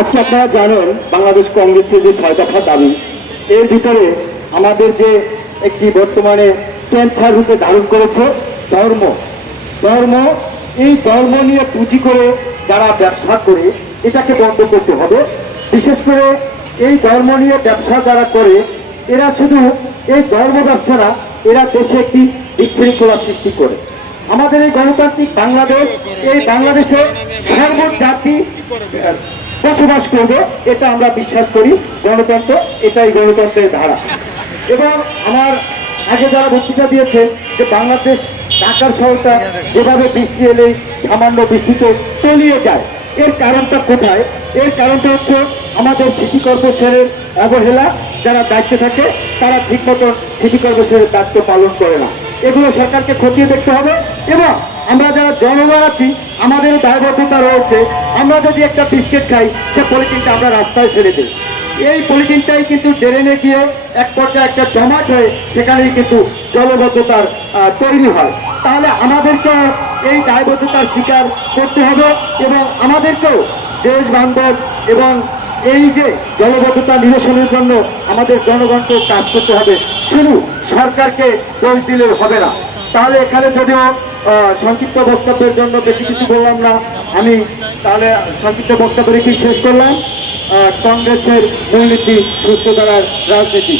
আজকে আপনারা জানেন বাংলাদেশ কংগ্রেসের যে 6 দফা দাবি, এর ভিতরে আমাদের যে একটি বর্তমানে ক্যান্সার রূপে ধারণ করেছে ধর্ম। ধর্ম, এই ধর্ম নিয়ে পুঁজি করে যারা ব্যবসা করে এটাকে বন্ধ করতে হবে। বিশেষ করে এই ধর্ম নিয়ে ব্যবসা যারা করে এরা শুধু এই ধর্ম ব্যবসা না, এরা দেশে একটি বিশৃঙ্খলা সৃষ্টি করে। আমাদের এই গণতান্ত্রিক বাংলাদেশ, এই বাংলাদেশে সর্বজাতি বসবাস করবে, এটা আমরা বিশ্বাস করি। গণতন্ত্র, এটাই গণতন্ত্রের ধারা। এবং আমার আগে যারা বক্তৃতা দিয়েছে যে বাংলাদেশ ঢাকার শহরটা যেভাবে বৃষ্টি এলে সামান্য বৃষ্টিতে তলিয়ে যায়, এর কারণটা কোথায়? এর কারণটা হচ্ছে আমাদের সিটি কর্পোরেশনের অবহেলা। যারা দায়িত্বে থাকে তারা ঠিক মতো সিটি কর্পোরেশনের দায়িত্ব পালন করে না। এগুলো সরকারকে খতিয়ে দেখতে হবে। এবং আমরা যারা জনগণ আছি আমাদেরও দায়বদ্ধতা রয়েছে। আমরা যদি একটা বিস্কিট খাই, সে পলিথিনটা আমরা রাস্তায় ফেলে দিই। এই পলিথিনটাই কিন্তু ড্রেনে গিয়ে এক পর্যায়ে একটা জমাট হয়ে সেখানেই কিন্তু জলবদ্ধতার তৈরি হয়। তাহলে আমাদেরকে এই দায়বদ্ধতার স্বীকার করতে হবে এবং আমাদেরকেও দেশ বান্ধব এবং এই যে জলবদ্ধতা নিরসনের জন্য আমাদের জনগণকে কাজ করতে হবে। শুধু সরকারকে দোষ দিলে হবে না। তাহলে এখানে যদিও সংক্ষিপ্ত বক্তব্যের জন্য বেশি কিছু বললাম না, আমি তাহলে সংক্ষিপ্ত বক্তব্য রেখেই শেষ করলাম। কংগ্রেসের মূলনীতি সুস্থ ধারার রাজনীতি।